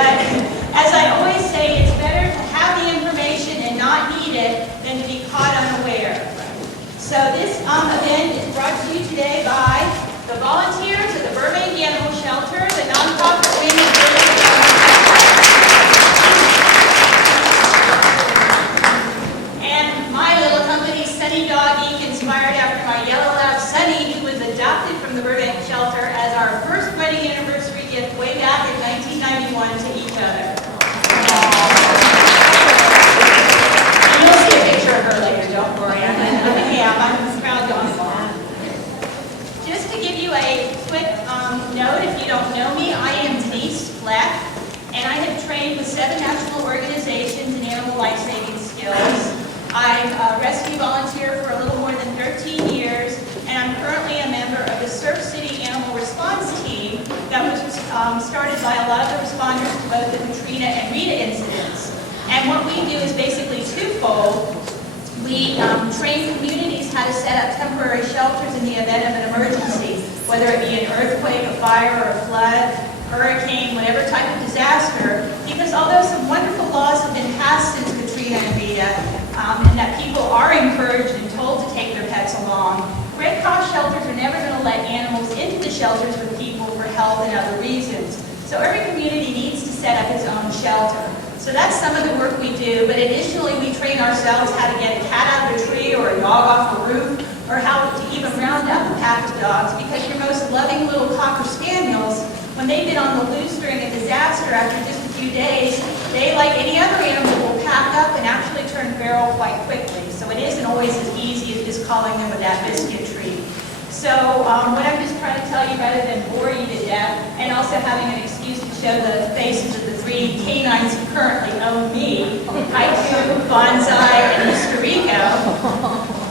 But as I always say, it's better to have the information and not need it than to be caught unaware. So this event is brought to you today by the volunteers at the Burbank Animal Shelter, the nonprofit wing of and my little company, Sunny Dog Geek, inspired after my yellow lab Sunny, who was adopted from the Burbank Shelter as our first wedding anniversary gift way back in 1991 to each other. And you'll see a picture of her later, don't worry. I'm proud dog mom. Just to give you a quick note, if you don't know me, I am Denise Fleck, and I have trained with 7 national organizations in animal life-saving skills. I've rescue volunteered for a little more than 13 years, and I'm currently a member of the Surf City Animal Response Team that was started by a lot of the responders to both the Katrina and Rita incidents. And what we do is basically twofold. We train communities how to set up temporary shelters in the event of an emergency, whether it be an earthquake, a fire, or a flood, hurricane, whatever type of disaster, because although some wonderful laws have been passed since Katrina and Rita, and that people are encouraged and told to take their pets along, Red Cross shelters are never going to let animals into the shelters with people for health and other reasons. So every community needs to set up its own shelter. So that's some of the work we do, but additionally we train ourselves how to get a cat out of a tree or a dog off a roof, or how to even round up a pack of dogs, because your most loving little Cocker Spaniels, when they've been on the loose during a disaster after just a few days, they, like any other animal, will pack up and actually turn feral quite quickly. So it isn't always as easy as just calling them with that biscuit treat. So what I'm just trying to tell you, rather than bore you to death, and also having an excuse to show the faces of the 3 canines who currently own me, Haiku, Bonsai, and Mr. Rico,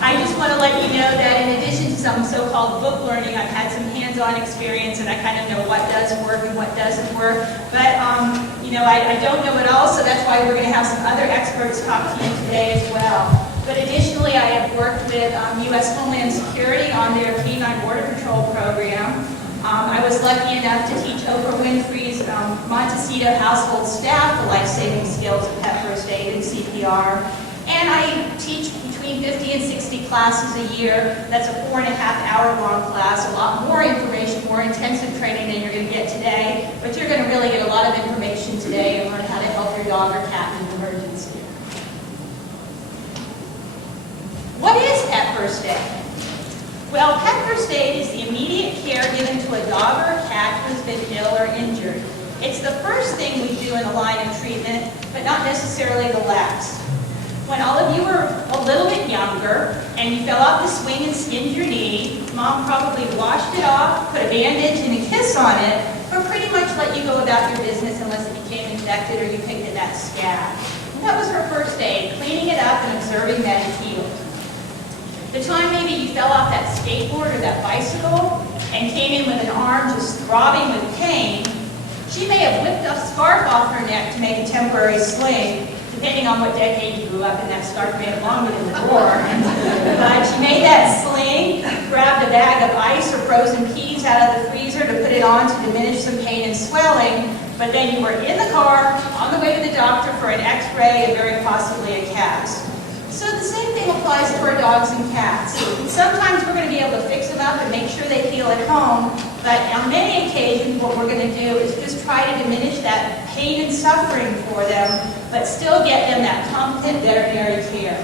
I just want to let you know that in addition to some so-called book learning, I've had some hands-on experience, and I kind of know what does work and what doesn't work. But you know, I don't know it all, so that's why we're going to have some other experts talk to you today as well. But additionally, I have worked with U.S. Homeland Security on their Canine Border Patrol program. I was lucky enough to teach Oprah Winfrey's Montecito household staff the life-saving skills of pet first aid and CPR. And I teach between 50 and 60 classes a year. That's a 4.5-hour-long class, a lot more information, more intensive training than you're going to get today. But you're going to really get a lot of information today and learn how to help your dog or cat in an emergency. What is pet first aid? Well, pet first aid is the immediate care given to a dog or a cat who's been ill or injured. It's the first thing we do in the line of treatment, but not necessarily the last. When all of you were a little bit younger and you fell off the swing and skinned your knee, Mom probably washed it off, put a bandage and a kiss on it, or pretty much let you go about your business unless it became infected or you picked at that scab. And that was her first aid, cleaning it up and observing that it healed. The time maybe you fell off that skateboard or that bicycle and came in with an arm just throbbing with pain, she may have whipped a scarf off her neck to make a temporary sling, depending on what decade you grew up in. That scarf may have long been in the drawer. But she made that sling, grabbed a bag of ice or frozen peas out of the freezer to put it on to diminish some pain and swelling, but then you were in the car, on the way to the doctor for an x-ray and very possibly a cast. So the same thing applies to our dogs and cats. Sometimes we're going to be able to fix them up and make sure they heal at home, but on many occasions what we're going to do is just try to diminish that pain and suffering for them, but still get them that competent veterinary care.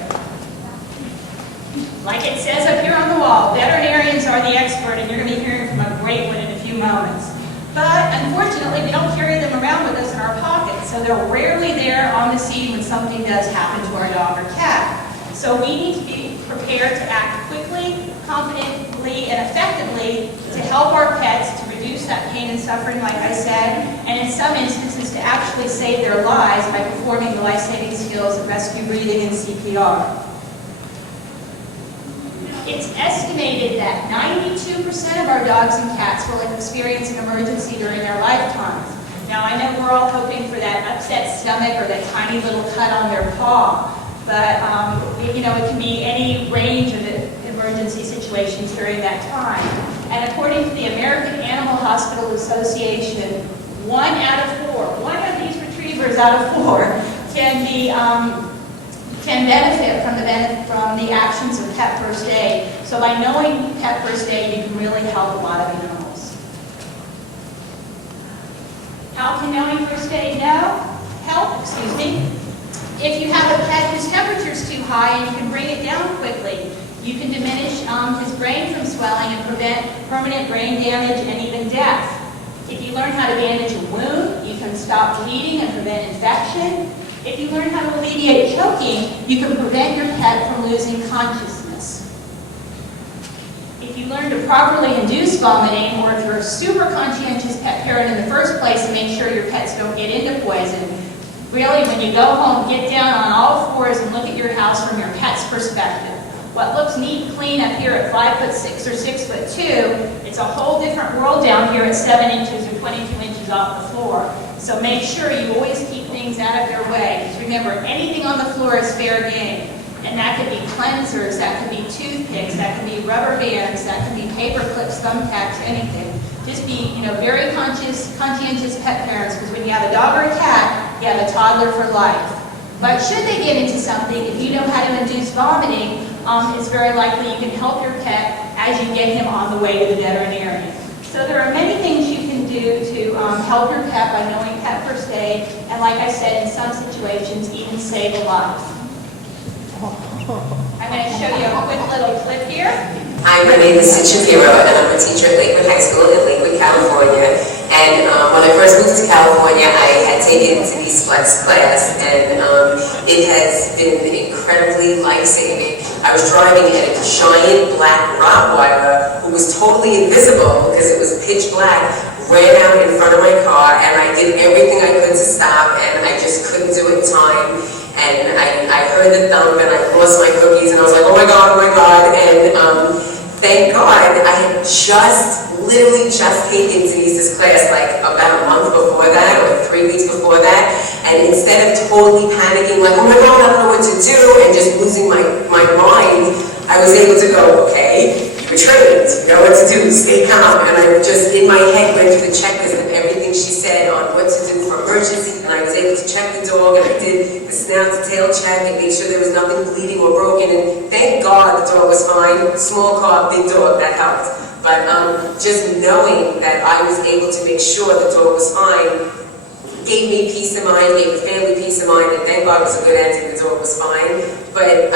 Like it says up here on the wall, veterinarians are the expert, and you're going to be hearing from a great one in a few moments. But unfortunately, we don't carry them around with us in our pockets, so they're rarely there on the scene when something does happen to our dog or cat. So we need to be prepared to act quickly, competently, and effectively to help our pets to reduce that pain and suffering, like I said, and in some instances to actually save their lives by performing the life-saving skills of rescue breathing and CPR. It's estimated that 92% of our dogs and cats will experience an emergency during their lifetimes. Now, I know we're all hoping for that upset stomach or that tiny little cut on their paw, but you know, it can be any range of emergency situations during that time. And according to the American Animal Hospital Association, 1 out of 4, one of these caregivers out of 4 can benefit from the actions of Pet First Aid. So by knowing Pet First Aid, you can really help a lot of animals. How can knowing First Aid help? If you have a pet whose temperature is too high and you can bring it down quickly, you can diminish his brain from swelling and prevent permanent brain damage and even death. If you learn how to bandage a wound, you can stop bleeding and prevent infection. If you learn how to alleviate choking, you can prevent your pet from losing consciousness. If you learn to properly induce vomiting, or if you're a super conscientious pet parent in the first place to make sure your pets don't get into poison, really when you go home, get down on all 4s and look at your house from your pet's perspective. What looks neat and clean up here at 5'6" or 6'2", it's a whole different world down here at 7 inches or 22 inches off the floor. So make sure you always keep things out of their way. Just remember, anything on the floor is fair game. And that could be cleansers, that could be toothpicks, that could be rubber bands, that could be paper clips, thumbtacks, anything. Just be, very conscientious pet parents, because when you have a dog or a cat, you have a toddler for life. But should they get into something, if you know how to induce vomiting, it's very likely you can help your pet as you get him on the way to the veterinarian. So there are many things you can do to help your pet by knowing Pet First Aid, and like I said, in some situations, even save a life. I'm going to show you a quick little clip here. Hi, my name is Shapiro, and I'm a teacher at Lakewood High School in Lakewood, California. And when I first moved to California, I had taken Denise Fleck's class, and it has been incredibly life-saving. I was driving in a giant black Rottweiler who was totally invisible because it was pitch black, ran out in front of my car, and I did everything I could to stop, and I just couldn't do it in time. And I heard the thump, and I lost my cookies, and I was like, oh my God, and thank God, I had literally just taken Denise's class like about a month before that, or 3 weeks before that, and instead of totally panicking, like, oh my God, I don't know what to do, and just losing my mind, I was able to go, okay, you were trained, you know what to do, stay calm, and I just, in my head, went through the checklist of everything she said on what to do for emergency, and I was able to check the dog, and I did the snout to tail check and make sure there was nothing bleeding or broken, and thank God the dog was fine. Small car, big dog, that helped. But just knowing that I was able to make sure the dog was fine gave me peace of mind, gave the family peace of mind, and thank God it was a good ending, the dog was fine. But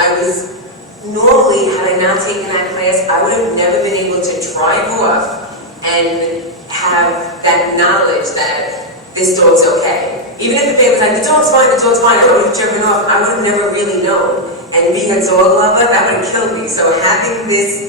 normally, had I not taken that class, I would have never been able to drive off and have that knowledge that this dog's okay. Even if the baby was like, the dog's fine, I would have driven off, I would have never really known. And being a dog lover, that would have killed me. So having this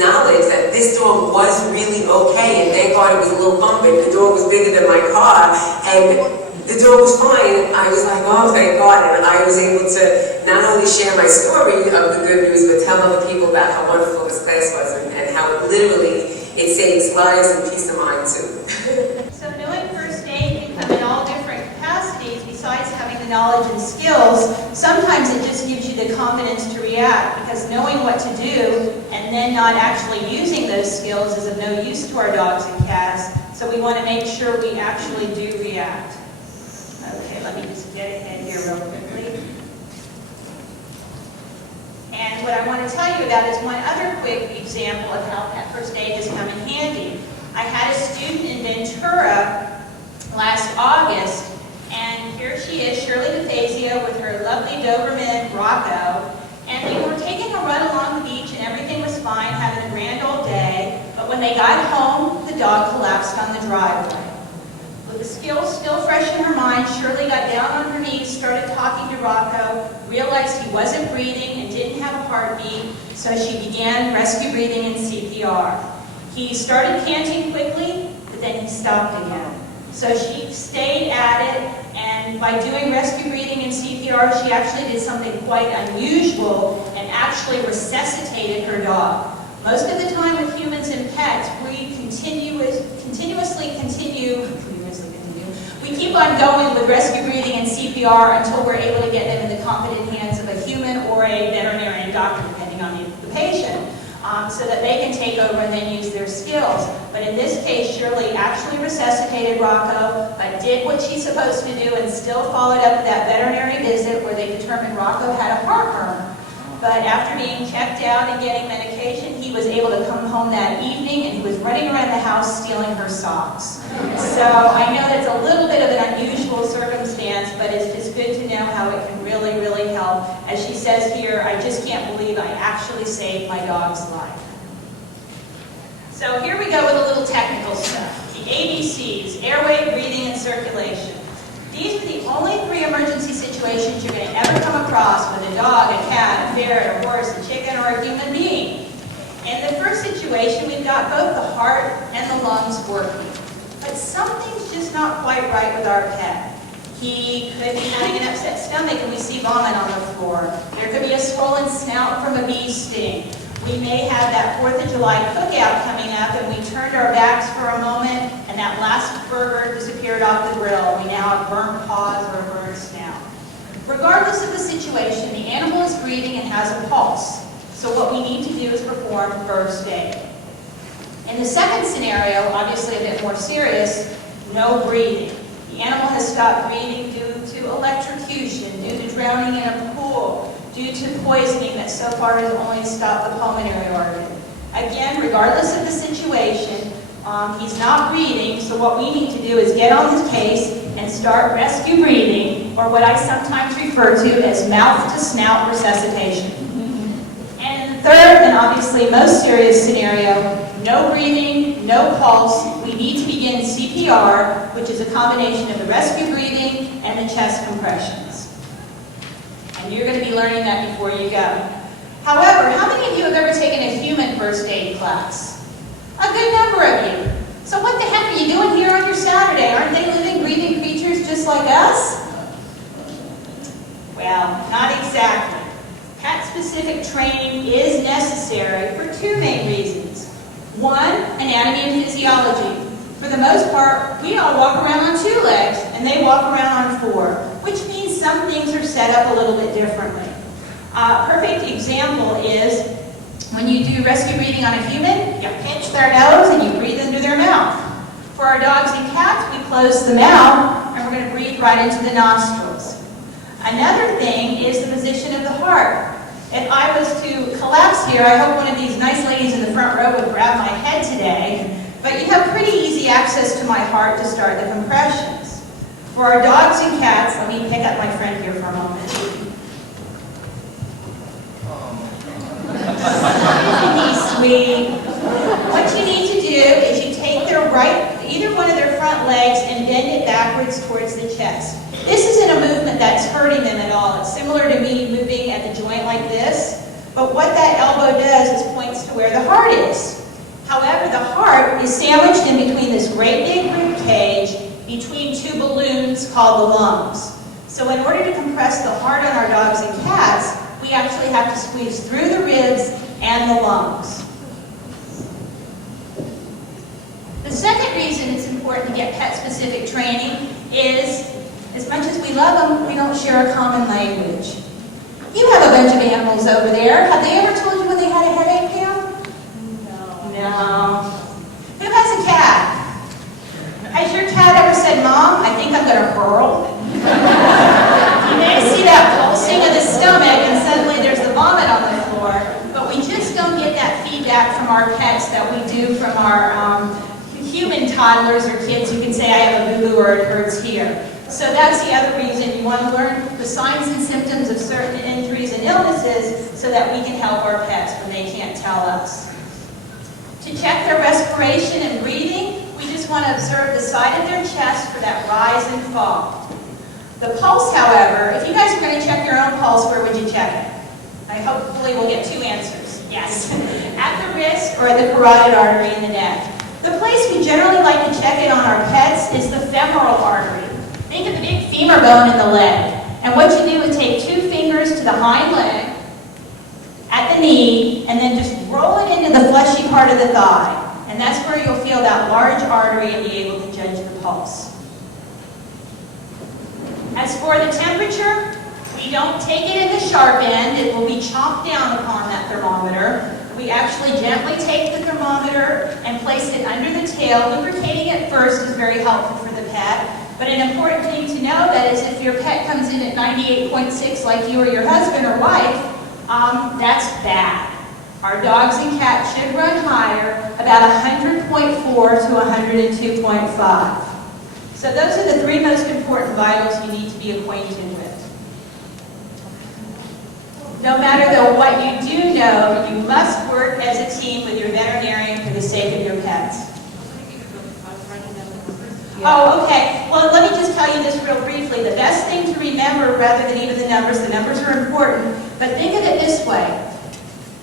knowledge that this dog was really okay, and thank God it was a little bumpy, the dog was bigger than my car, and the dog was fine, I was like, oh, thank God. And I was able to not only share my story of the good news, but tell other people about how wonderful this class was, and how literally it saves lives and peace of mind too. So knowing first aid can come in all different capacities. Besides having the knowledge and skills, sometimes it just gives you the confidence to react, because knowing what to do and then not actually using those skills is of no use to our dogs and cats. So we want to make sure we actually do react. Okay, let me just get ahead here real quickly. And what I want to tell you about is one other quick example of how Pet First Aid has come in handy. I had a student in Ventura last August, and here she is, Shirley DeFazio, with her lovely Doberman, Rocco, and they were taking a run along the beach, and everything was fine, having a grand old day, but when they got home, the dog collapsed on the driveway. With the skills still fresh in her mind, Shirley got down on her knees, started talking to Rocco, realized he wasn't breathing and didn't have a heartbeat, so she began rescue breathing and CPR. He started panting quickly, but then he stopped again. So she stayed at it, and by doing rescue breathing and CPR, she actually did something quite unusual and actually resuscitated her dog. Most of the time with humans and pets, we continuously continue. We keep on going with rescue breathing and CPR until we're able to get them in the competent hands of a human or a veterinarian doctor, depending on the patient. so that they can take over and then use their skills. But in this case, Shirley actually resuscitated Rocco, but did what she's supposed to do and still followed up with that veterinary visit where they determined Rocco had a heartburn. But after being checked out and getting medication, he was able to come home that evening and he was running around the house stealing her socks. So I know that's a little bit of an unusual circumstance, but it's just good to know how it can really, really help. As she says here, I just can't believe I actually saved my dog's life. So here we go with a little technical stuff. The ABCs, airway, breathing, and circulation. These are the only 3 emergency situations you're going to ever come across with a dog, a cat, a ferret, a horse, a chicken, or a human being. In the first situation, we've got both the heart and the lungs working. But something's just not quite right with our pet. He could be having an upset stomach and we see vomit on the floor. There could be a swollen snout from a bee sting. We may have that 4th of July cookout coming up and we turned our backs for a moment and that last burger disappeared off the grill. We now have burnt paws or a burnt snout. Regardless of the situation, the animal is breathing and has a pulse. So what we need to do is perform first aid. In the second scenario, obviously a bit more serious, no breathing. The animal has stopped breathing due to electrocution, due to drowning in a pool, due to poisoning that so far has only stopped the pulmonary organ. Again, regardless of the situation, he's not breathing, so what we need to do is get on his case and start rescue breathing, or what I sometimes refer to as mouth-to-snout resuscitation. And in the third, and obviously most serious scenario, no breathing, no pulse, we need to begin CPR, which is a combination of the rescue breathing and the chest compressions. And you're going to be learning that before you go. However, how many of you have ever taken a human first aid class? A good number of you. So what the heck are you doing here on your Saturday? Aren't they living, breathing creatures just like us? Well, not exactly. Pet-specific training is necessary for 2 main reasons. 1, anatomy and physiology. For the most part, we all walk around on 2 legs, and they walk around on 4, which means some things are set up a little bit differently. Perfect example is when you do rescue breathing on a human, you pinch their nose and you breathe into their mouth. For our dogs and cats, we close the mouth, and we're going to breathe right into the nostrils. Another thing is the position of the heart. If I was to collapse here, I hope one of these nice ladies in the front row would grab my head today, but you have pretty easy access to my heart to start the compressions. For our dogs and cats, let me pick up my friend here for a moment. Denise, sweet. What you need to do is you take either one of their front legs and bend it backwards towards the chest. This isn't a movement that's hurting them at all. It's similar to me moving at the joint like this, but what that elbow does is points to where the heart is. However, the heart is sandwiched in between this great big rib cage between 2 balloons called the lungs. So in order to compress the heart on our dogs and cats, we actually have to squeeze through the ribs and the lungs. The second reason it's important to get pet-specific training is, as much as we love them, we don't share a common language. You have a bunch of animals over there. Have they ever told you when they had a headache, Pam? No. Who has a cat? Has your cat ever said, Mom, I think I'm going to hurl? You may see that pulsing of the stomach and suddenly there's the vomit on the floor, but we just don't get that feedback from our pets that we do from our human toddlers or kids who can say, I have a boo-boo or it hurts here. So that's the other reason you want to learn the signs and symptoms of certain injuries and illnesses so that we can help our pets when they can't tell us. To check their respiration and breathing, we just want to observe the side of their chest for that rise and fall. The pulse, however, if you guys are going to check your own pulse, where would you check it? I hopefully will get 2 answers. Yes. At the wrist or at the carotid artery in the neck. The place we generally like to check it on our pets is the femoral artery. Think of the big femur bone in the leg. And what you do is take 2 fingers to the hind leg, at the knee, and then just roll it into the fleshy part of the thigh. And that's where you'll feel that large artery and be able to judge the pulse. As for the temperature, we don't take it in the sharp end. It will be chopped down upon that thermometer. We actually gently take the thermometer and place it under the tail. Lubricating it first is very helpful for the pet. But an important thing to know that is if your pet comes in at 98.6 like you or your husband or wife, that's bad. Our dogs and cats should run higher, about 100.4 to 102.5. So those are the three most important vitals you need to be acquainted with. No matter though what you do know, you must work as a team with your veterinarian for the sake of your pets. Oh, okay. Well, let me just tell you this real briefly. The best thing to remember, rather than even the numbers are important, but think of it this way.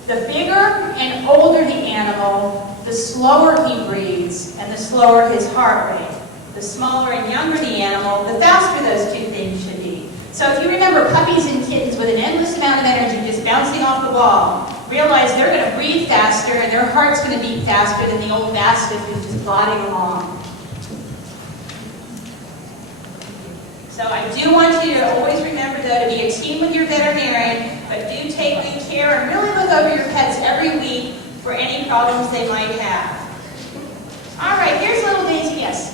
The bigger and older the animal, the slower he breathes, and the slower his heart rate. The smaller and younger the animal, the faster those two things should be. So if you remember puppies and kittens with an endless amount of energy just bouncing off the wall, realize they're going to breathe faster and their heart's going to beat faster than the old mastiff who's just plodding along. So I do want you to always remember, though, to be a team with your veterinarian, but do take good care and really look over your pets every week for any problems they might have. All right, here's little Daisy. Yes?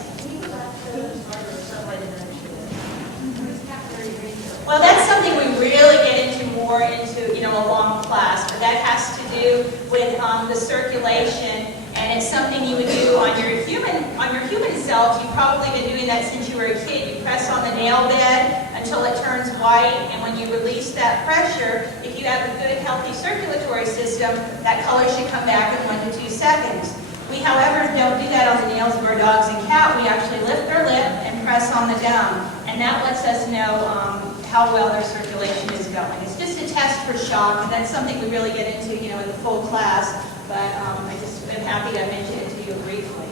Well, that's something we really get into more into, a long class, but that has to do with the circulation, and it's something you would do on your human cells. You've probably been doing that since you were a kid. You press on the nail bed until it turns white, and when you release that pressure, if you have a good, healthy circulatory system, that color should come back in 1 to 2 seconds. We, however, don't do that on the nails of our dogs and cat. We actually lift their lip and press on the gum, and that lets us know how well their circulation is going. It's just a test for shock, and that's something we really get into, in the full class, but I just am happy to mention it to you briefly.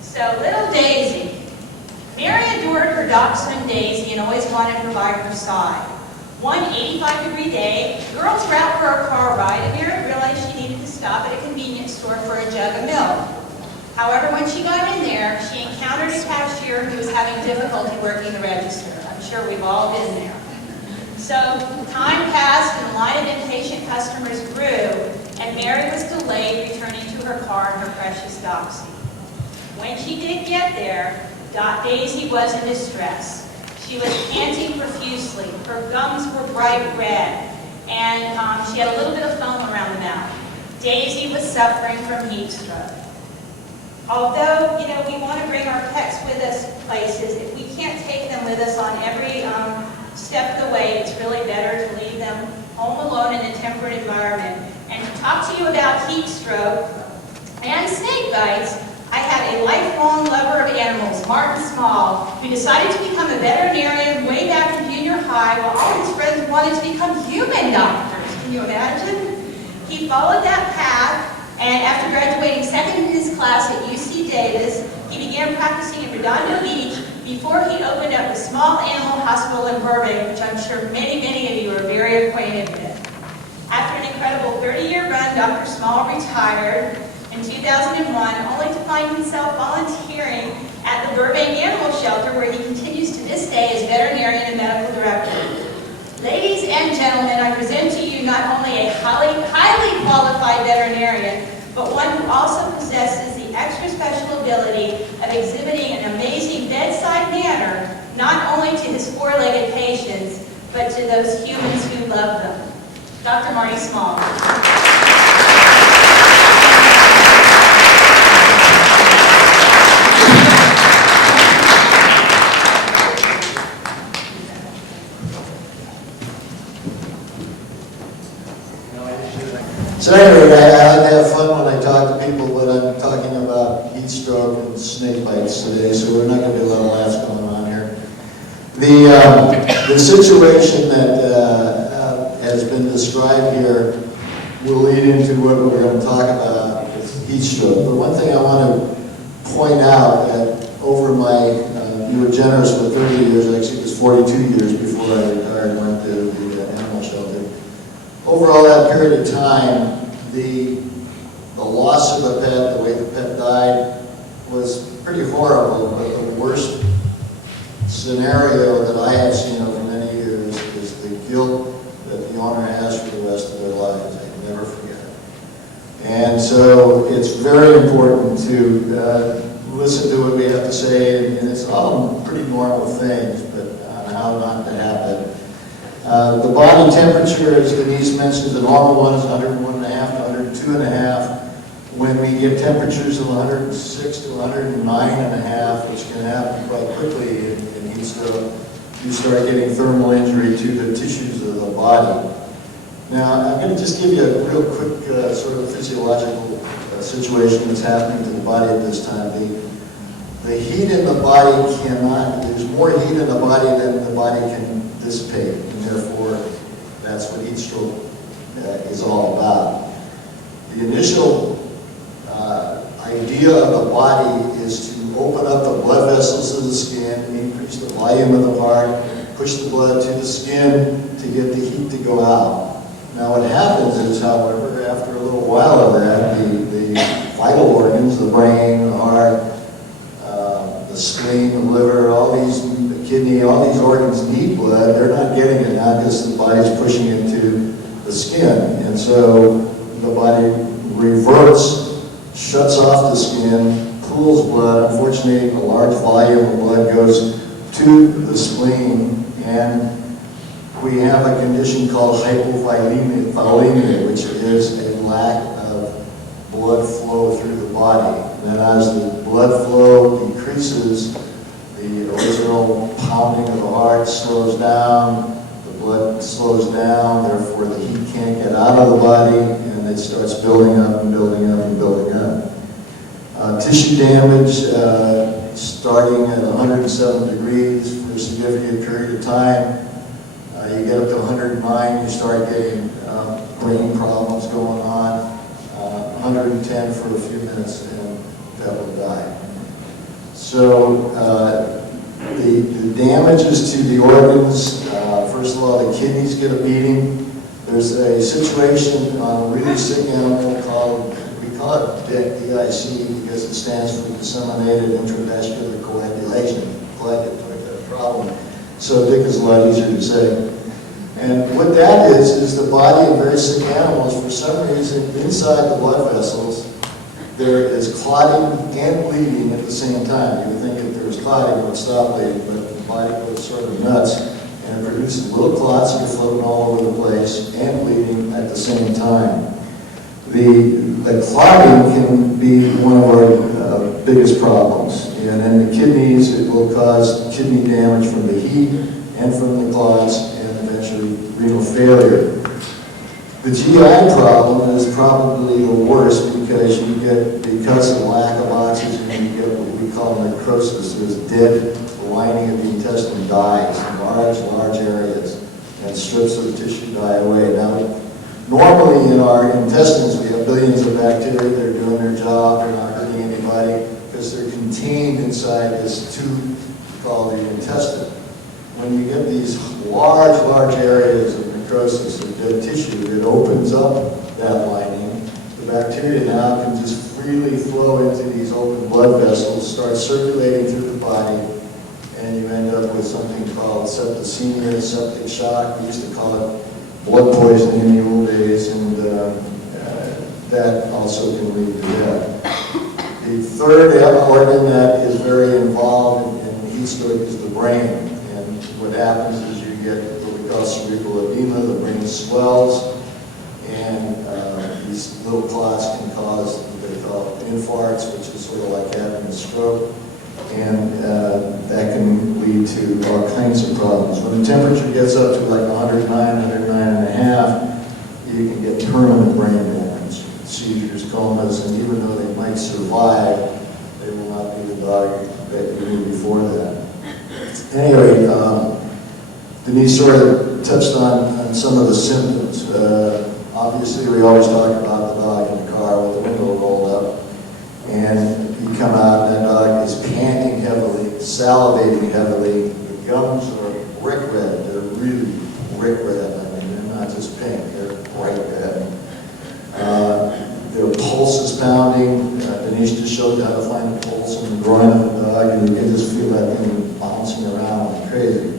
So, little Daisy. Mary adored her dachshund Daisy and always wanted her by her side. One 85-degree day, girls were out for a car ride, and Mary realized she needed to stop at a convenience store for a jug of milk. However, when she got in there, she encountered a cashier who was having difficulty working the register. I'm sure we've all been there. So time passed and the line of impatient customers grew, and Mary was delayed returning to her car in her precious Doxy. When she did get there, Daisy was in distress. She was panting profusely. Her gums were bright red, and she had a little bit of foam around the mouth. Daisy was suffering from heat stroke. Although, we want to bring our pets with us places, if we can't take them with us on every step of the way, it's really better to leave them home alone in a temperate environment. And to talk to you about heat stroke and snake bites, I had a lifelong lover of animals, Martin Small, who decided to become a veterinarian way back in junior high while all his friends wanted to become human doctors. Can you imagine? He followed that path, and after graduating second in his class at UC Davis, he began practicing in Redondo Beach before he opened up a small animal hospital in Burbank, which I'm sure many of you are very acquainted with. After an incredible 30-year run, Dr. Small retired in 2001, only to find himself volunteering at the Burbank Animal Shelter, where he continues to this day as veterinarian and medical director. Ladies and gentlemen, I present to you not only a highly qualified veterinarian, but one who also possesses the extra special ability of exhibiting an amazing bedside manner, not only to his four-legged patients, but to those humans who love them. Dr. Marty Small. So anyway, I like to have fun when I talk to people, but I'm talking about heat stroke and snake bites today, so we're not going to do a lot of laughs going on here. The situation that has been described here will lead into what we're going to talk about with heat stroke. But one thing I want to point out that over my, you were generous with 30 years, actually it was 42 years before I retired and went to the animal shelter. Over all that period of time, the loss of a pet, the way the pet died, was pretty horrible, but the worst scenario that I have seen over many years is the guilt that the owner has for the rest of their lives. I so it's very important to listen to what we have to say, and it's all pretty normal things, but on how not to have it. The body temperature, as Denise mentioned, the normal one is 101.5 to 102.5. When we get temperatures of 106 to 109.5, which can happen quite quickly in heat stroke, you start getting thermal injury to the tissues of the body. Now, I'm going to just give you a real quick sort of physiological situation that's happening to the body at this time. The heat in the body there's more heat in the body than the body can dissipate, and therefore that's what heat stroke is all about. The initial idea of the body is to open up the blood vessels of the skin, increase the volume of the heart, push the blood to the skin to get the heat to go out. Now what happens is, however, after a little while of that, the vital organs, the brain, the heart, the spleen, the liver, the kidney, all these organs need blood. They're not getting it now because the body's pushing it to the skin. And so the body reverts, shuts off the skin, pools blood. Unfortunately, a large volume of blood goes to the spleen, and we have a condition called hypovolemia, which is a lack of blood flow through the body. And as the blood flow decreases, the original pounding of the heart slows down, the blood slows down, therefore the heat can't get out of the body, and it starts building up and building up and building up. Tissue damage, starting at 107 degrees for a significant period of time. You get up to 109, you start getting brain problems going on. 110 for a few minutes, and that will die. So the damages to the organs, first of all, the kidneys get a beating. There's a situation on a really sick animal called, we call it DIC because it stands for disseminated intravascular coagulation, problem. So DIC is a lot easier to say. And what that is the body in very sick animals, for some reason, inside the blood vessels, there is clotting and bleeding at the same time. You would think if there was clotting, it would stop bleeding, but the body goes sort of nuts, and it produces little clots that are floating all over the place and bleeding at the same time. The clotting can be one of our biggest problems. And in the kidneys, it will cause kidney damage from the heat and from the clots, and eventually renal failure. The GI problem is probably the worst because of the lack of oxygen, you get what we call necrosis. There's dead lining of the intestine dies in large areas, and strips of the tissue die away. Now, normally in our intestines, we have billions of bacteria that are doing their job, they're not hurting anybody, because they're contained inside this tube called the intestine. When you get these large areas of necrosis of dead tissue, it opens up that lining. The bacteria now can just freely flow into these open blood vessels, start circulating through the body, and you end up with something called septicemia, septic shock. We used to call it blood poisoning in the old days, and that also can lead to death. The third organ that is very involved in heat stroke is the brain. And what happens is you get what we call cerebral edema, the brain swells, and these little clots can cause what they call infarcts, which is sort of like having a stroke, and that can lead to all kinds of problems. When the temperature gets up to like 109, 109.5, you can get permanent brain damage, seizures, comas, and even though they might survive, they will not be the dog that you knew before that. Anyway, Denise sort of touched on some of the symptoms. Obviously, we always talk about the dog in the car with the window rolled up, and you come out and that dog is panting heavily, salivating heavily. The gums are brick red. They're really brick red. I mean, they're not just pink, they're bright red. Their pulse is pounding. Denise just showed you how to find the pulse in the groin of the dog, and you can just feel that thing bouncing around like crazy.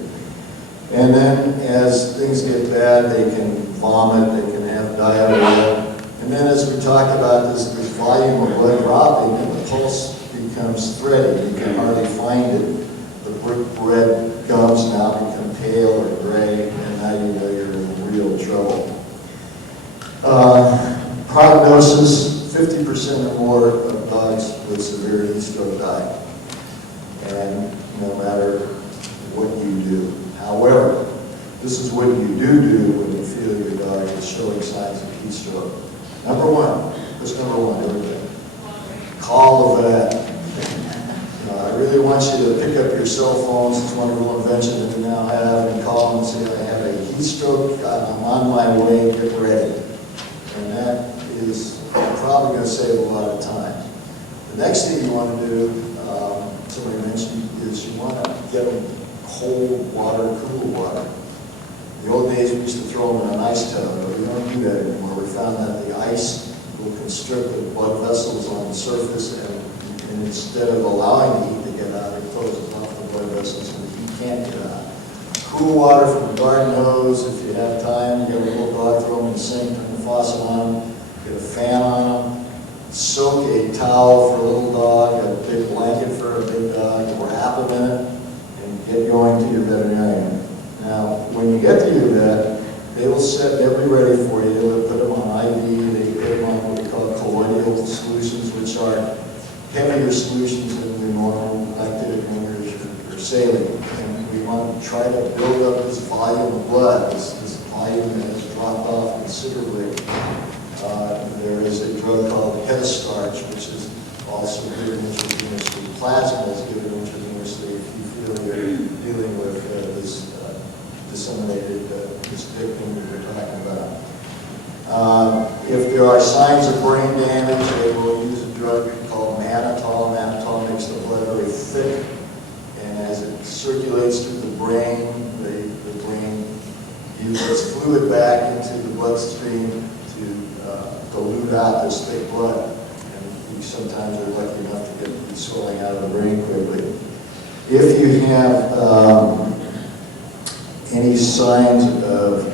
And then as things get bad, they can vomit, they can have diarrhea. And And then as we talked about this volume of blood dropping, and the pulse becomes thready. You can hardly find it. The brick red gums now become pale or gray, and now you know you're in real trouble. Prognosis, 50% or more of dogs with severe heat stroke die. And no matter what you do. However, this is what you do when you feel your dog is showing signs of heat stroke. Number one, what's number one, everybody? Call the vet. I really want you to pick up your cell phones, it's a wonderful invention that we now have, and call them and say, I have a heat stroke, I'm on my way, get ready. And that is probably going to save a lot of time. The next thing you want to do, somebody mentioned, is you want to get them cold water, cool water. In the old days, we used to throw them in an ice tub, but we don't do that anymore. We found that the ice will constrict the blood vessels on the surface, and instead of allowing the heat to get out, it closes off the blood vessels and the heat can't get out. Cool water from the garden hose, if you have time, you get a little dog, throw them in the sink, turn the faucet on, get a fan on them, soak a towel for a little dog, a big blanket for a big dog, wrap them in it, and get going to your veterinarian. Now, when you get to your vet, they will set, they'll be ready for you, they'll put them on IV, they put them on what we call colloidal solutions, which are heavier solutions than the normal lactic ringers or saline. And we want to try to build up this volume of blood, this volume that has dropped off considerably. There is a drug called starch, which is also given intravenously. Plasma is given intravenously if you feel you're dealing with this disseminated, this victim that we're talking about. If there are signs of brain damage, they will use a drug called mannitol. Mannitol makes the blood very thick, and as it circulates through the brain uses fluid back into the bloodstream to dilute out this thick blood. And we sometimes are lucky enough to get the swelling out of the brain quickly. If you have any signs of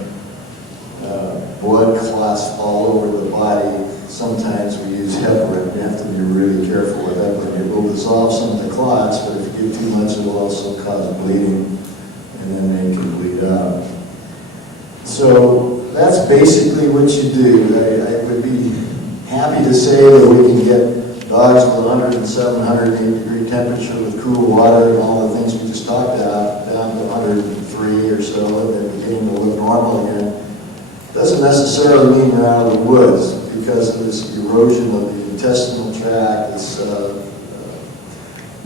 blood clots all over the body, sometimes we use heparin. You have to be really careful with heparin. It will dissolve some of the clots, but if you give too much, it will also cause bleeding, and then they can bleed out. So that's basically what you do. I would be happy to say that we can get dogs with 107, 108 degree temperature with cool water and all the things we just talked about down to 103 or so, and then beginning to look normal again. Doesn't necessarily mean you're out of the woods, because of this erosion of the intestinal tract, this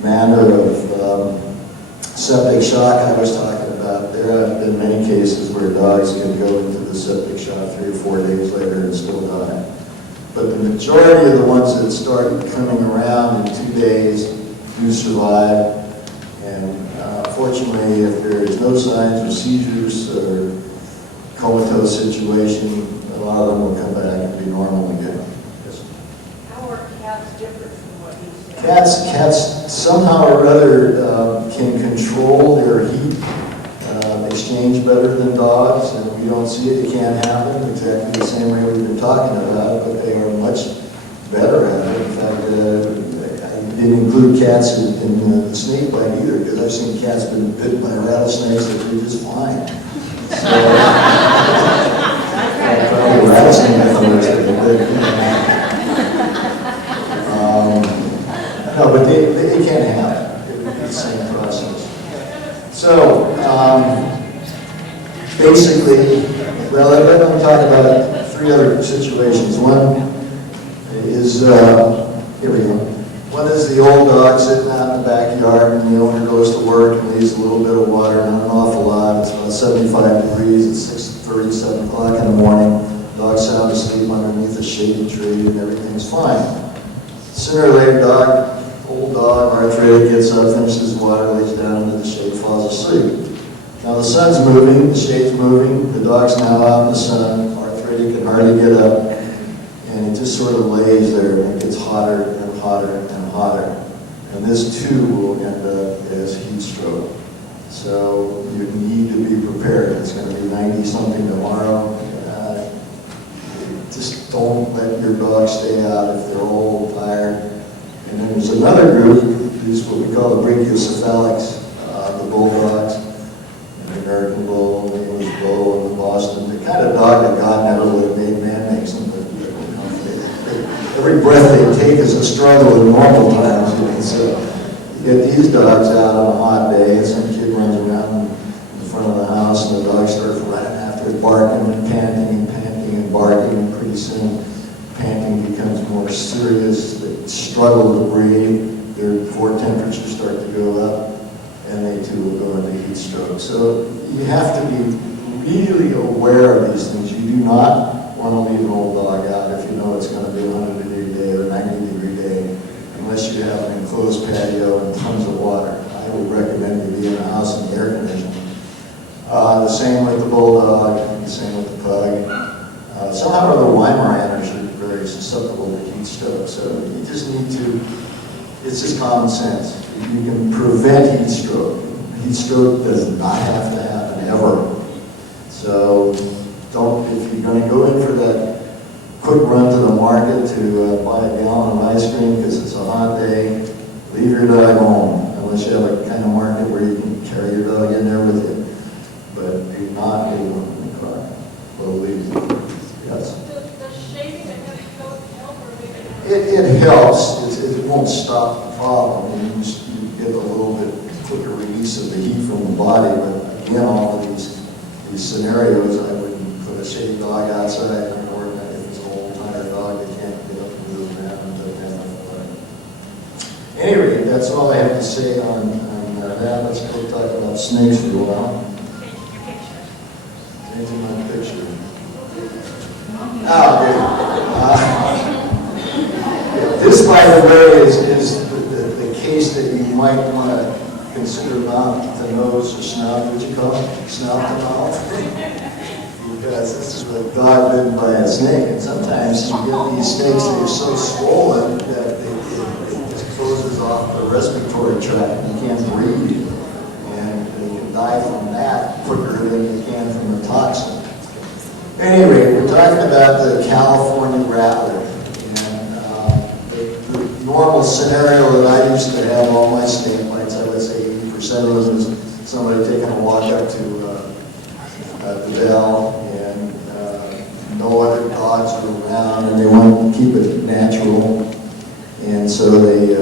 manner of septic shock I was talking about. There have been many cases where dogs can go into the septic shock 3 or 4 days later and still die. But the majority of the ones that start coming around in 2 days do survive. And fortunately, if there is no signs of seizures or comatose situation, a lot of them will come back and be normal again. Yes. How are cats different from what you said? Cats somehow or other can control their heat exchange better than dogs, and we don't see it. It can happen exactly the same way we've been talking about, but they are much better at it. In fact, I didn't include cats in the snake bite either, because I've seen cats been bitten by rattlesnakes that do just fine. So, probably rattlesnake killers that they did. No, but they can happen. It would be the same process. So, basically, well, let me talk about 3 other situations. One is, here we go. One is the old dog sitting out in the backyard, and the owner goes to work and leaves a little bit of water, not an awful lot. It's about 75 degrees at 6:30, 7 o'clock in the morning. Dog's sound asleep underneath a shady tree, and everything's fine. Sooner or later, old dog, arthritic, gets up, finishes water, lays down into the shade, falls asleep. Now the sun's moving, the shade's moving, the dog's now out in the sun, arthritic can hardly get up, and it just sort of lays there, and it gets hotter and hotter and hotter. And this too will end up as heat stroke. So you need to be prepared. It's going to be 90-something tomorrow. just don't let your dog stay out if they're old, tired. And then there's another group, these what we call the brachiocephalics, the bulldogs, and the American bull, the English bull, and the Boston, the kind of dog that God never would have made man makes them. But, you know, every breath they take is a struggle in normal times. And so you get these dogs out on a hot day, and some kid runs around in front of the house, and the dog starts running after it, barking and panting and barking, and pretty soon panting becomes more serious. They struggle to breathe, their core temperatures start to go up, and they too will go into heat stroke. So you have to be really aware of these things. You do not want to leave an old dog out if you know it's going to be a 100-degree day or 90-degree day, unless you have an enclosed patio and tons of water. I would recommend you be in a house in air conditioning. The same with the bulldog, the same with the pug. Somehow or other, Weimaraners are very susceptible to heat stroke, so you just need to, it's just common sense. You can prevent heat stroke. Heat stroke does not have to happen ever. So don't, if you're going to go in for that quick run to the market to buy a gallon of ice cream because it's a hot day, leave your dog home, unless you have a kind of market where you can carry your dog in there with you. But do not leave them in the car. Well, leave them. Yes? Does shaving a heavy coat help or make It helps. It won't stop the problem. You get a little bit quicker release of the heat from the body, but again, all of these scenarios, I wouldn't put a shaved dog outside, or if it's an old tired dog, they can't get up and move around and doesn't have enough blood. Anyway, that's all I have to say on that. Let's go talk about snakes for a while. Into my picture. Oh, good. This, by the way, is the case that you might want to consider mouth to nose or snout. What you call it? Snout to mouth. Because this is a dog bitten by a snake, and sometimes you get these snakes that are so swollen that it just closes off the respiratory tract and you can't breathe. And you can die from that quicker than you can from the toxin. Anyway, we're talking about the California rattler. And the normal scenario that I used to have all my snake bites, I would say 80% of them is somebody taking a walk up to the bell and no other dogs are around and they want to keep it natural. And so they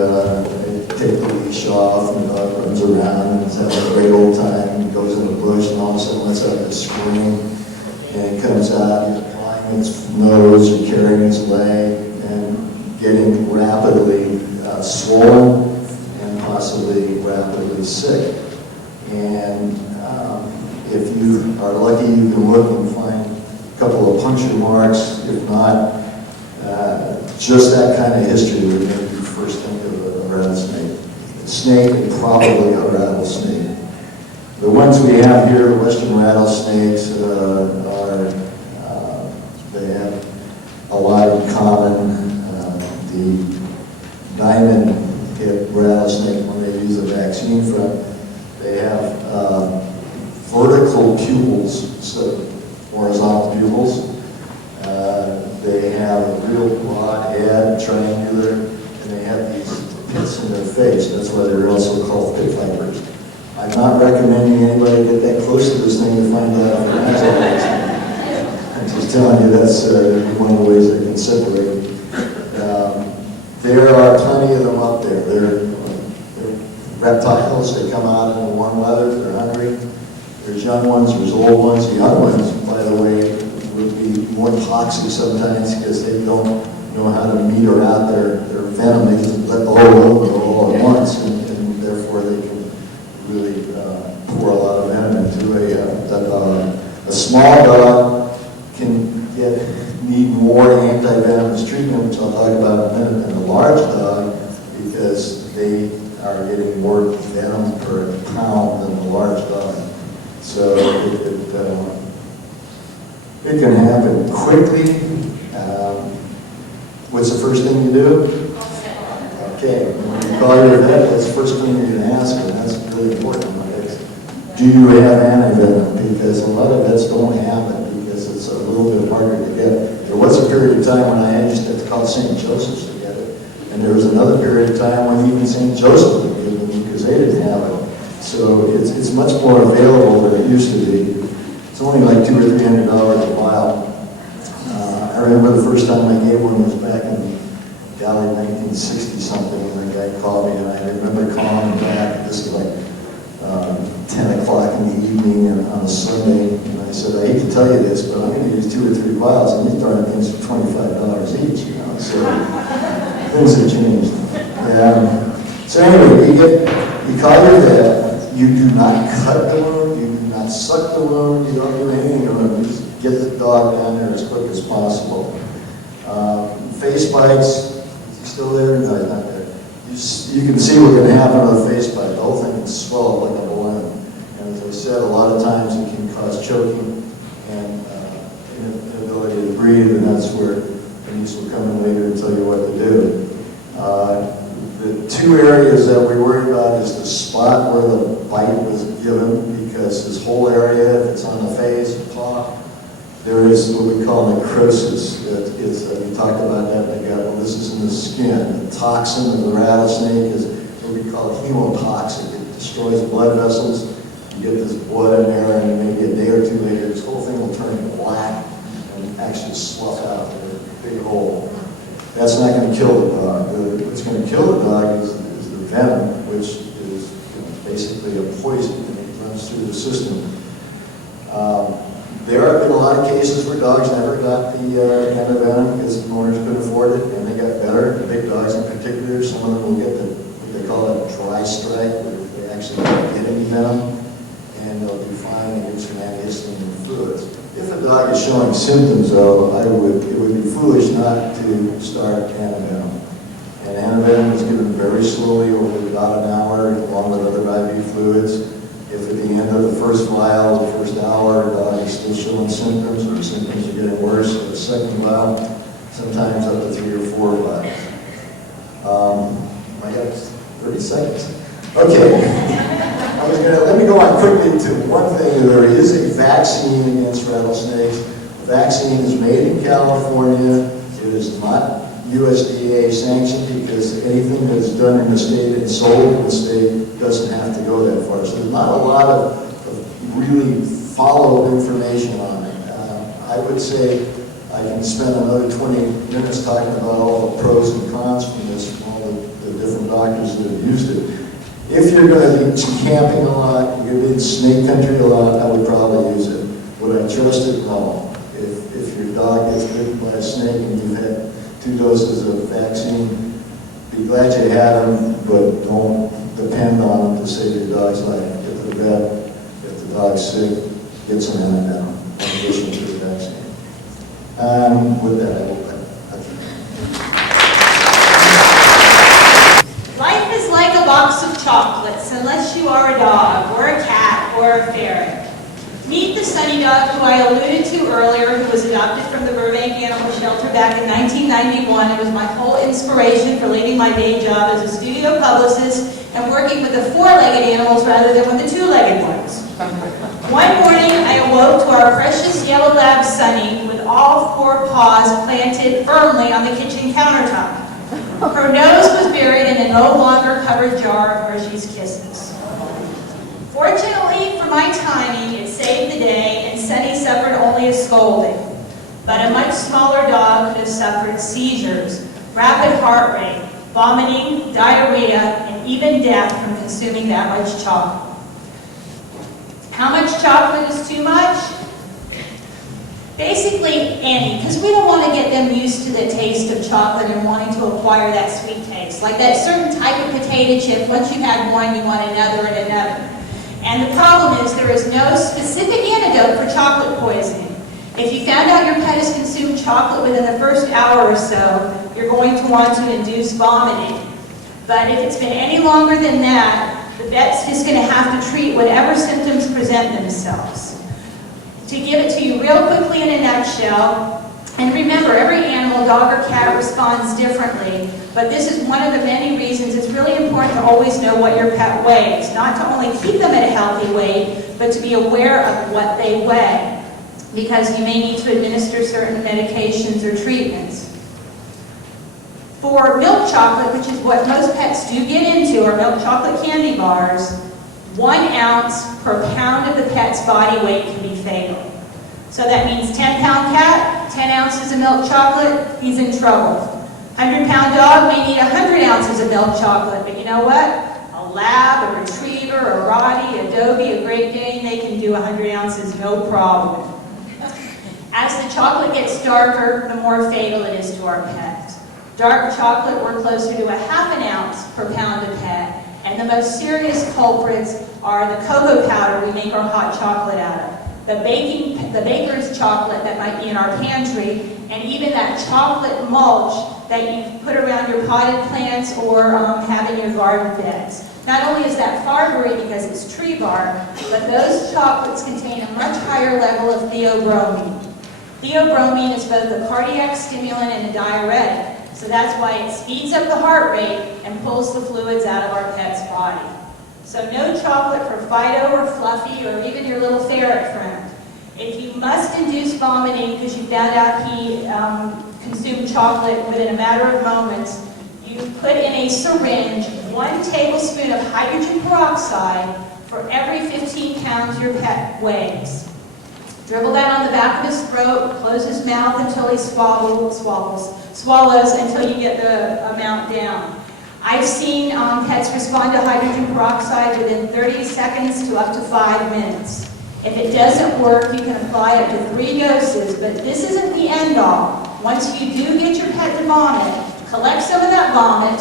take the leash off and the dog runs around and is having a great old time and goes in the bush and all of a sudden lets out this scream. And it comes out, either applying its nose or carrying its leg and getting rapidly swollen and possibly rapidly sick. And if you are lucky, you can look and find a couple of puncture marks. If not, just that kind of history would make you first think of a rattlesnake. A snake and probably a rattlesnake. The ones we have here, the western rattlesnakes, they have a lot in common. The diamond-hip rattlesnake, when they use a vaccine from, they have vertical pupils, so horizontal pupils. They have a real broad head, triangular, and they have these pits in their face. That's why they're also called pit vipers. I'm not recommending anybody get that close to this thing to find out if it has a vaccine. I'm just telling you that's one of the ways they can separate. There are plenty of them up there. They're reptiles. They come out in the warm weather. They're hungry. There's young ones. There's old ones. The young ones, by the way, would be more toxic sometimes because they don't know how to meter out their venom. They just let the whole load go all at once, and therefore they can really pour a lot of venom into a small dog can need more anti-venomous treatment, which I'll talk about in a minute, than a large dog because they are getting more venom per pound than the large dog. So it can happen quickly. What's the first thing you do? Okay, when you call your vet, that's the first thing you're going to ask, and that's really important. Do you have anti-venom? Because a lot of vets don't have it because it's a little bit harder to get. There was a period of time when I used to call St. Joseph's to get it. And there was another period of time when even St. Joseph would give them because they didn't have it. So it's much more available than it used to be. It's only like $200 or $300 a mile. I remember the first time I gave one was back in, golly, 1960 something, when a guy called me, and I remember calling him back. This was like 10 o'clock in the evening and on a Sunday, and I said, I hate to tell you this, but I'm going to use 2 or 3 vials, and these darn things are $25 each, you know, so things have changed. So anyway, you call your vet, you do not cut the wound, you do not suck the wound, you don't do anything to it, you just get the dog down there as quick as possible. Face bites, is he still there? No, he's not there. You can see what's going to happen with a face bite. The whole thing can swell up like a balloon. And as I said, a lot of times it can cause choking and inability to breathe, and that's where Denise will come in later and tell you what to do. The 2 areas that we worry about is the spot where the bite was given, because this whole area, if it's on the face, the paw, there is what we call necrosis. We talked about that in the gut. Well, this is in the skin. The toxin of the rattlesnake is what we call hemotoxic. It destroys blood vessels. You get this blood in there, and maybe a day or 2 later, this whole thing will turn black and actually slough out in a big hole. That's not going to kill the dog. What's going to kill the dog is the venom, which is basically a poison, and it runs through the system. There have been a lot of cases where dogs never got the antivenom because the owners couldn't afford it, and they got better. The big dogs in particular, some of them will get what they call a dry strike, where they actually don't get any venom, and they'll do fine and get some antihistamine fluids. If a dog is showing symptoms, though, it would be foolish not to start antivenom. And antivenom is given very slowly over about an hour, along with other IV fluids. If at the end of the first vial, the first hour, the dog is still showing symptoms, or symptoms are getting worse, so the second vial, sometimes up to 3 or 4 vials. I got 30 seconds. Okay. Let me go on quickly to one thing. There is a vaccine against rattlesnakes. The vaccine is made in California. It is not USDA sanctioned because anything that's done in the state and sold in the state doesn't have to go that far. So there's not a lot of really follow information on it. I would say I can spend another 20 minutes talking about all the pros and cons from this, from all the different doctors that have used it. If you're going to be camping a lot, you're going to be in snake country a lot, I would probably use it. Would I trust it? No. If your dog gets bitten by a snake and you've had 2 doses of vaccine, be glad you had them, but don't depend on them to save your dog's life. Get to the vet. If the dog's sick, get some antivenom in addition to the vaccine. With that, I will cut. Life is like a box of chocolates, unless you are a dog, or a cat, or a ferret. Meet the Sunny Dog, who I alluded to earlier, who was adopted from the Burbank Animal Shelter back in 1991. It was my whole inspiration for leaving my day job as a studio publicist and working with the 4-legged animals rather than with the 2-legged ones. One morning, I awoke to our precious yellow lab Sunny with all 4 paws planted firmly on the kitchen countertop. Her nose was buried in a no longer covered jar of Hershey's Kisses. Fortunately for my timing, it saved the day, and Sunny suffered only a scolding. But a much smaller dog could have suffered seizures, rapid heart rate, vomiting, diarrhea, and even death from consuming that much chocolate. How much chocolate is too much? Basically any, because we don't want to get them used to the taste of chocolate and wanting to acquire that sweet taste. Like that certain type of potato chip, once you've had one, you want another and another. And the problem is there is no specific antidote for chocolate poisoning. If you found out your pet has consumed chocolate within the first hour or so, you're going to want to induce vomiting. But if it's been any longer than that, the vet's just going to have to treat whatever symptoms present themselves. To give it to you real quickly in a nutshell, and remember, every animal, dog or cat, responds differently, but this is one of the many reasons it's really important to always know what your pet weighs, not to only keep them at a healthy weight, but to be aware of what they weigh. because you may need to administer certain medications or treatments. For milk chocolate, which is what most pets do get into, or milk chocolate candy bars, 1 ounce per pound of the pet's body weight can be fatal. So that means 10-pound cat, 10 ounces of milk chocolate, he's in trouble. 100-pound dog may need 100 ounces of milk chocolate, but you know what? A lab, a retriever, a Rottie, a Dobie, a Great Dane, they can do 100 ounces, no problem. As the chocolate gets darker, the more fatal it is to our pet. Dark chocolate, we're closer to a ½ ounce per pound of pet, and the most serious culprits are the cocoa powder we make our hot chocolate out of, the baker's chocolate that might be in our pantry, and even that chocolate mulch that you put around your potted plants or have in your garden beds. Not only is that farbery because it's tree bark, but those chocolates contain a much higher level of theobromine. Theobromine is both a cardiac stimulant and a diuretic. So that's why it speeds up the heart rate and pulls the fluids out of our pet's body. So no chocolate for Fido or Fluffy or even your little ferret friend. If you must induce vomiting because you found out he consumed chocolate within a matter of moments, you put in a syringe 1 tablespoon of hydrogen peroxide for every 15 pounds your pet weighs. Dribble that on the back of his throat, close his mouth until he swallows until you get the amount down. I've seen pets respond to hydrogen peroxide within 30 seconds to up to 5 minutes. If it doesn't work, you can apply up to 3 doses, but this isn't the end all. Once you do get your pet to vomit, collect some of that vomit,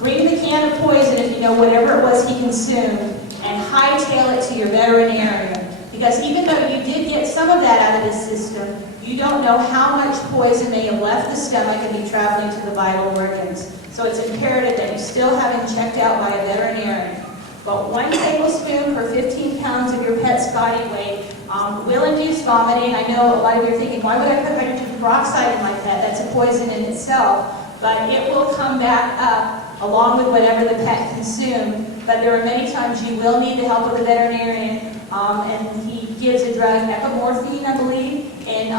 bring the can of poison if you know whatever it was he consumed, and hightail it to your veterinarian. Because even though you did get some of that out of his system, you don't know how much poison may have left the stomach and be traveling to the vital organs. So it's imperative that you still have him checked out by a veterinarian. But 1 tablespoon per 15 pounds of your pet's body weight will induce vomiting. I know a lot of you are thinking, why would I put hydrogen peroxide in my pet? That's a poison in itself. But it will come back up along with whatever the pet consumed. But there are many times you will need the help of a veterinarian. And he gives a drug, epimorphine, I believe, in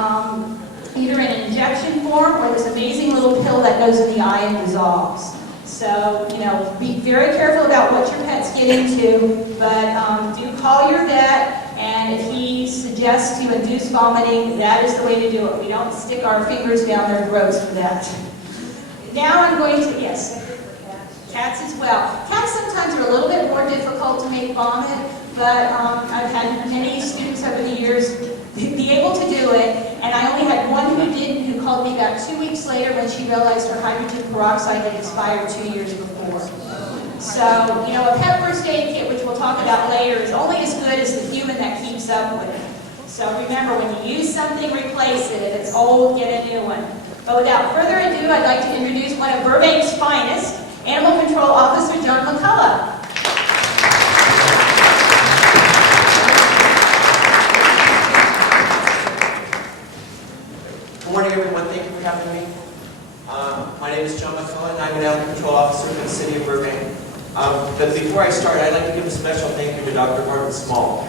either in an injection form or this amazing little pill that goes in the eye and dissolves. So, you know, be very careful about what your pets get into, but do call your vet, and if he suggests to induce vomiting, that is the way to do it. We don't stick our fingers down their throats for that. Now I'm going to, yes, cats as well. Cats sometimes are a little bit more difficult to make vomit, but I've had many students over the years be able to do it, and I only had one who didn't, who called me back 2 weeks later when she realized her hydrogen peroxide had expired 2 years before. So, you know, a pet first aid kit, which we'll talk about later, is only as good as the human that keeps up with it. So remember, when you use something, replace it. If it's old, get a new one. But without further ado, I'd like to introduce one of Burbank's finest, Animal Control Officer John McCullough. Good morning, everyone. Thank you for having me. My name is John McCullough, and I'm an Animal Control Officer for the City of Burbank. But before I start, I'd like to give a special thank you to Dr. Martin Small.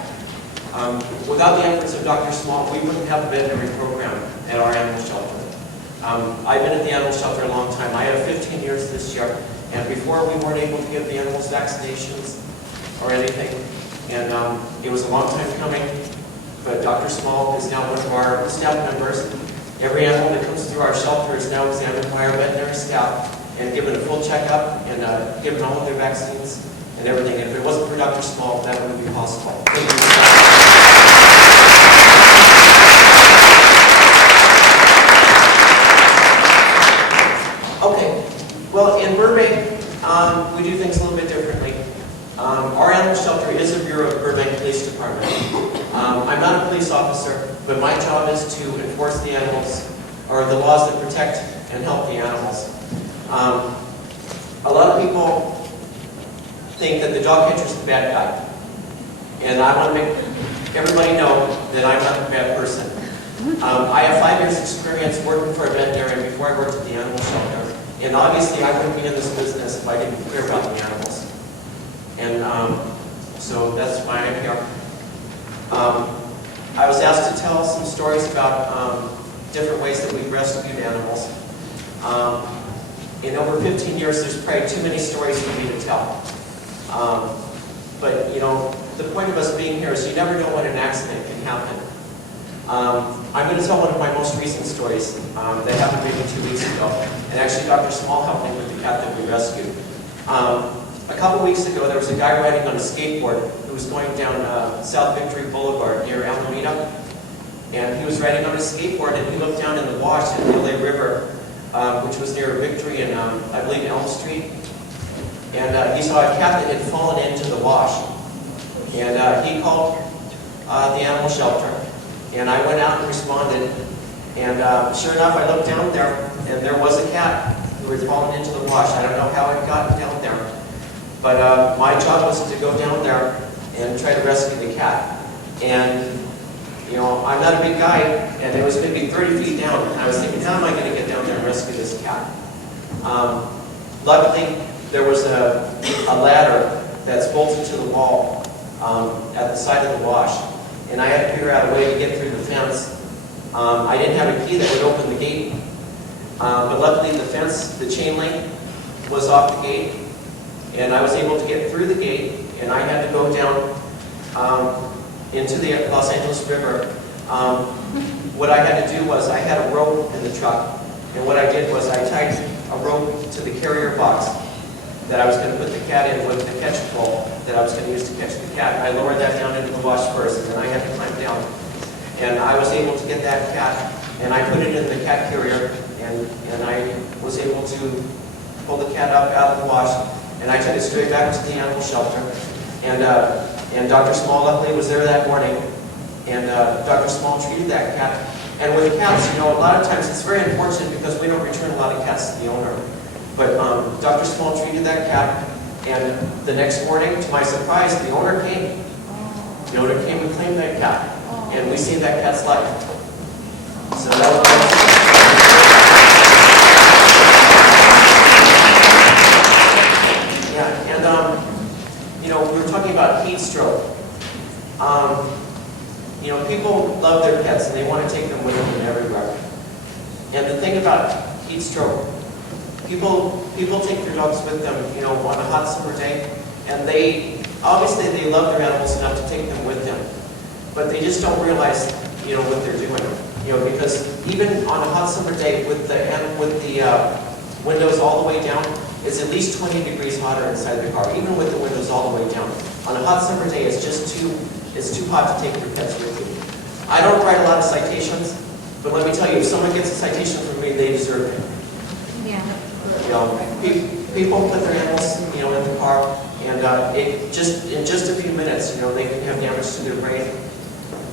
Without the efforts of Dr. Small, we wouldn't have a veterinary program at our animal shelter. I've been at the animal shelter a long time. I have 15 years this year, and before we weren't able to give the animals vaccinations or anything, and it was a long time coming, but Dr. Small is now one of our staff members. Every animal that comes through our shelter is now examined by our veterinary staff and given a full checkup and given all of their vaccines and everything. And if it wasn't for Dr. Small, that wouldn't be possible. Thank you. Okay, well, in Burbank, we do things a little bit differently. Our animal shelter is a bureau of Burbank Police Department. I'm not a police officer, but my job is to enforce the animals, or the laws that protect and help the animals. A lot of people think that the dog catcher is the bad guy. And I want to make everybody know that I'm not a bad person. I have 5 years experience working for a veterinarian before I worked at the animal shelter. And obviously I wouldn't be in this business if I didn't care about the animals. And so that's why I'm here. I was asked to tell some stories about different ways that we've rescued animals. In over 15 years, there's probably too many stories for me to tell. But, you know, the point of us being here is you never know when an accident can happen. I'm going to tell one of my most recent stories that happened maybe 2 weeks ago. And actually, Dr. Small helped me with the cat that we rescued. A couple weeks ago, there was a guy riding on a skateboard who was going down South Victory Boulevard near Alameda. And he was riding on a skateboard, and he looked down in the wash at the LA River, which was near Victory and I believe Elm Street. And he saw a cat that had fallen into the wash. And he called the animal shelter. And I went out and responded. And sure enough, I looked down there, and there was a cat who had fallen into the wash. I don't know how it got down there. But my job was to go down there and try to rescue the cat. And, you know, I'm not a big guy, and it was maybe 30 feet down. And I was thinking, how am I going to get down there and rescue this cat? Luckily, there was a ladder that's bolted to the wall at the side of the wash. And I had to figure out a way to get through the fence. I didn't have a key that would open the gate. But luckily, the fence, the chain link, was off the gate. And I was able to get through the gate, and I had to go down into the Los Angeles River. What I had to do was I had a rope in the truck, and what I did was I tied a rope to the carrier box that I was going to put the cat in with the catch pole that I was going to use to catch the cat. And I lowered that down into the wash first, and then I had to climb down. And I was able to get that cat, and I put it in the cat carrier, and I was able to pull the cat up out of the wash, and I took it straight back to the animal shelter. And Dr. Small luckily was there that morning, and Dr. Small treated that cat. And with cats, you know, a lot of times it's very unfortunate because we don't return a lot of cats to the owner. But Dr. Small treated that cat, and the next morning, to my surprise, the owner came. The owner came and claimed that cat, and we saved that cat's life. So that was yeah, and you know, we were talking about heat stroke. You know, people love their pets, and they want to take them with them everywhere. And the thing about heat stroke, people take their dogs with them, you know, on a hot summer day, and they obviously love their animals enough to take them with them, but they just don't realize, you know, what they're doing, you know, because even on a hot summer day with the windows all the way down, it's at least 20 degrees hotter inside the car, even with the windows all the way down. On a hot summer day, it's too hot to take your pets with you. I don't write a lot of citations, but let me tell you, if someone gets a citation from me, they deserve it. Yeah. You know, people put their animals, you know, in the car, and in just a few minutes, you know, they can have damage to their brain.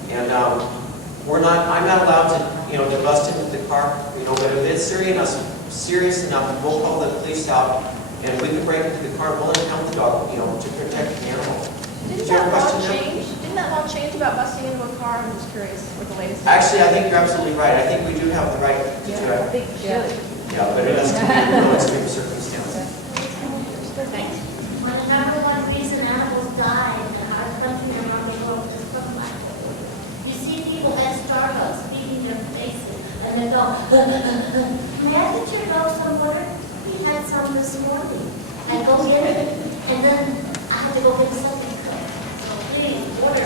And I'm not allowed to, you know, to bust into the car, you know, but if it's serious enough, we'll call the police out, and we can break into the car, we'll impound the dog, you know, to protect the animal. Didn't that law change about busting into a car? I'm just curious what the latest is. Actually, I think you're absolutely right. I think we do have the right to do I it. think we should. Yeah, but it has to be in no extreme circumstances. Thanks. When the number one reason animals die in our country and around the world is from lack of food. You see people at Starbucks feeding their faces, and they go, may I get your dog some water? We had some this morning. I go get it, and then I have to go get something cooked. So please, water.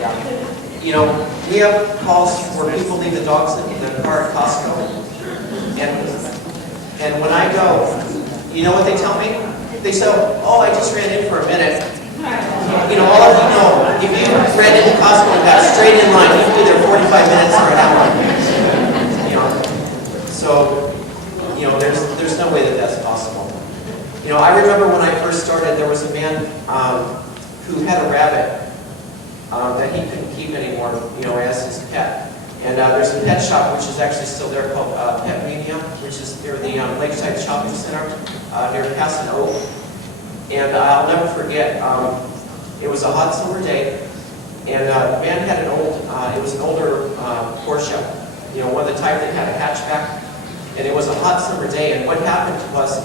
Yeah. You know, we have calls where people leave the dogs in the car at Costco. And when I go, you know what they tell me? They say, oh, I just ran in for a minute. You know, all of you know, if you ran into Costco and got straight in line, you can be there 45 minutes or an hour. You know, so, you know, there's no way that that's possible. You know, I remember when I first started, there was a man who had a rabbit that he couldn't keep anymore, you know, as his pet. And there's a pet shop, which is actually still there, called Pet Mania, which is near the Lakeside Shopping Center, near Casson Oak. And I'll never forget, it was a hot summer day, and the man had it was an older Porsche, you know, one of the type that had a hatchback. And it was a hot summer day, and what happened was,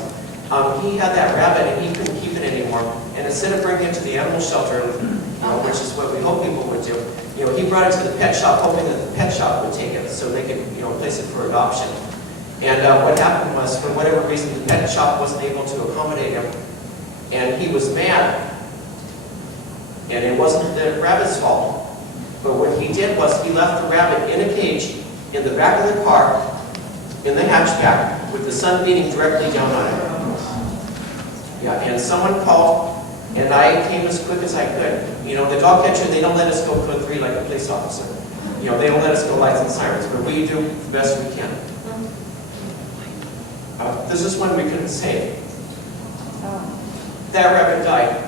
he had that rabbit, and he couldn't keep it anymore. And instead of bringing it to the animal shelter, which is what we hope people would do, he brought it to the pet shop, hoping that the pet shop would take it so they could, place it for adoption. And what happened was, for whatever reason, the pet shop wasn't able to accommodate him, and he was mad. And it wasn't the rabbit's fault. But what he did was he left the rabbit in a cage in the back of the car, in the hatchback, with the sun beating directly down on it. Yeah, and someone called, and I came as quick as I could. The dog catcher, they don't let us go code 3 like a police officer. They don't let us go lights and sirens, but we do the best we can. This is one we couldn't save. That rabbit died.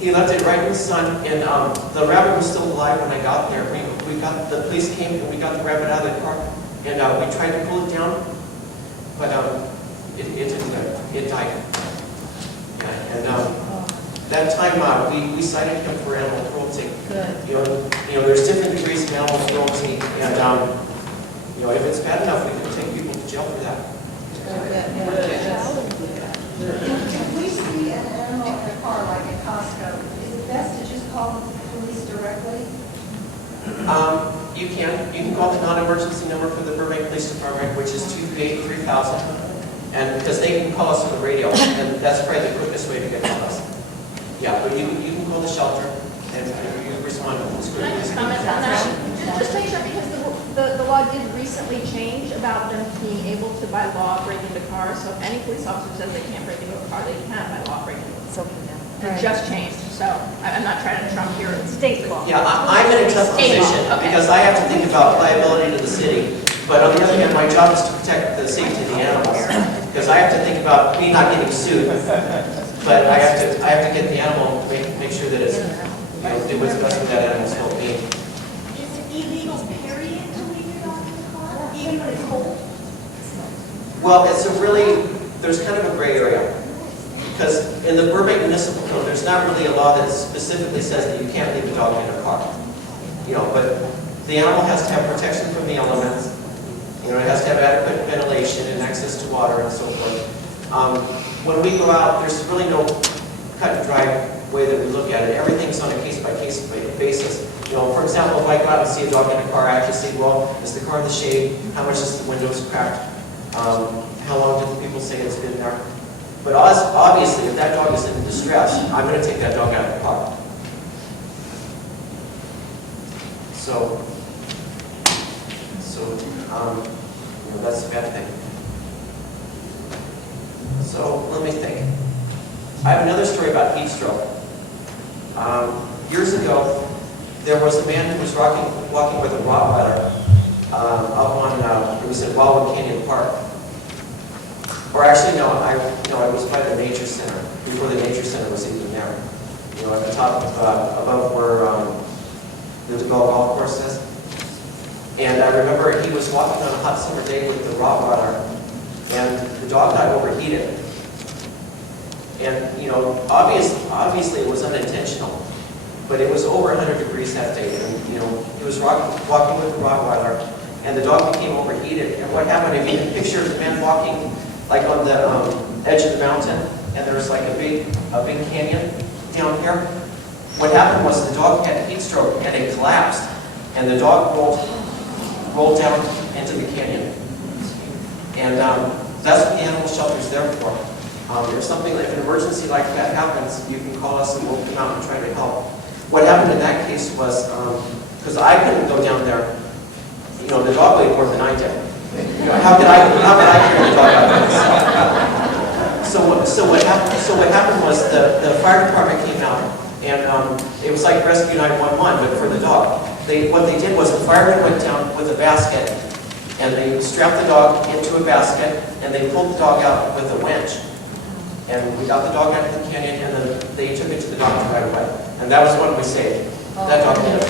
He left it right in the sun, and the rabbit was still alive when I got there. The police came and we got the rabbit out of the car, and we tried to pull it down, but it didn't. It died. Yeah, and that time we cited him for animal cruelty. Good. There's different degrees of animal cruelty, and if it's bad enough, we can take people to jail for that. If we see an animal in a car, like at Costco, is it best to just call the police directly? You can call the non-emergency number for the Burbank Police Department, which is 238-3000, and because they can call us on the radio, and that's probably the quickest way to get to us. Yeah, but you can call the shelter, and you respond as Can I quickly as just you comment can. on that? Just make sure, because the law did recently change about them being able to, by law, break into cars. So if any police officer says they can't break into a car, they can by law break into it. It just changed, so I'm not trying to trump your state law. Yeah, I'm in a tough State law, position okay. because I have to think about liability to the city, but on the other hand, my job is to protect the safety of the animals. Because I have to think about me not getting sued, but I have to get the animal, make sure that it's, do what's best for that animal's well-being. Is it illegal, period, to leave your dog in the car, even when it's cold? Well, there's kind of a gray area. Because in the Burbank Municipal Code, there's not really a law that specifically says that you can't leave a dog in a car. But the animal has to have protection from the elements. It has to have adequate ventilation and access to water and so forth. When we go out, there's really no cut and dry way that we look at it. Everything's on a case-by-case basis. For example, if I go out and see a dog in a car, I actually say, well, is the car in the shade? How much is the windows cracked? How long do the people say it's been there? But obviously, if that dog is in distress, I'm going to take that dog out of the car. So that's a bad thing. So let me think. I have another story about heat stroke. Years ago, there was a man who was walking with a Rottweiler up on, it was at Wildwood Canyon Park. Or actually, no, it was by the Nature Center, before the Nature Center was even there. At the top, above where the golf course is. And I remember he was walking on a hot summer day with the Rottweiler, and the dog got overheated. And, obviously it was unintentional, but it was over 100 degrees that day. And, he was walking with the Rottweiler, and the dog became overheated. And what happened, if you can picture the man walking like on the edge of the mountain, and there's like a big canyon down here. What happened was the dog had heat stroke and it collapsed, and the dog rolled down into the canyon. And that's what the animal shelter is there for. If an emergency like that happens, you can call us and we'll come out and try to help. What happened in that case was, because I couldn't go down there, the dog weighed more than I did. How could I carry the dog out there? So what happened was the fire department came out, and it was like Rescue 911, but for the dog. What they did was the firemen went down with a basket, and they strapped the dog into a basket, and they pulled the dog out with a winch. And we got the dog out of the canyon, and then they took it to the doctor right away. And that was when we saved. That dog lived.